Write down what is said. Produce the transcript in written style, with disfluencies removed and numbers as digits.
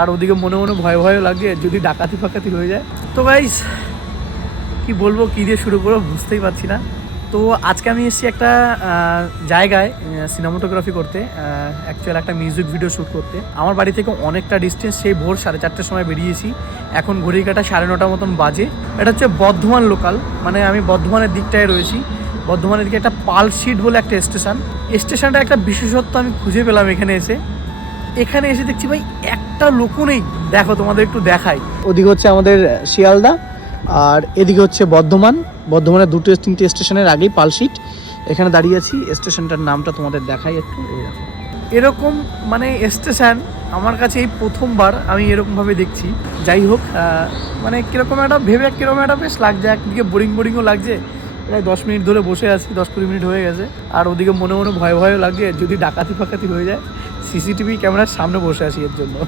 আর ওদিকে মনে মনে ভয় ভয়ও লাগে যদি ডাকাতি ফাকাতি হয়ে যায়। তো গাইস কি বলবো, কী দিয়ে শুরু করবো বুঝতেই পারছি না। তো আজকে আমি এসেছি একটা জায়গায় সিনেমাটোগ্রাফি করতে, অ্যাকচুয়াল একটা মিউজিক ভিডিও শ্যুট করতে। আমার বাড়ি থেকে অনেকটা ডিস্টেন্স, সেই ভোর 4:30টার সময় বেরিয়েছি, এখন ঘড়ি কাটা 9:30 মতন বাজে। এটা হচ্ছে বর্ধমান লোকাল, মানে আমি বর্ধমানের দিকটায় রয়েছি। বর্ধমানের দিকে একটা পালশিট বলে একটা স্টেশনটা একটা বিশেষত্ব আমি খুঁজে পেলাম এখানে এসে। এখানে এসে দেখছি ভাই একটা লোকও নেই। দেখো তোমাদের একটু দেখাই, ওদিকে হচ্ছে আমাদের শিয়ালদা আর এদিকে হচ্ছে বর্ধমানের 2-3টে স্টেশনের আগেই পালশিট। এখানে দাঁড়িয়ে আছি, স্টেশনটার নামটা তোমাদের দেখাই একটু। এরকম মানে স্টেশন আমার কাছে এই প্রথমবার আমি এরকমভাবে দেখছি। যাই হোক, মানে কীরকম একটা বেশ লাগছে, একদিকে বোরিংও লাগছে। প্রায় 10 মিনিট ধরে বসে আছি, 10-20 মিনিট হয়ে গেছে। আর ওদিকে মনে মনে ভয়ও লাগে যদি ডাকাতি ফাকাতি হয়ে যায়। সিসিটিভি ক্যামেরার সামনে বসে আছি এর জন্য।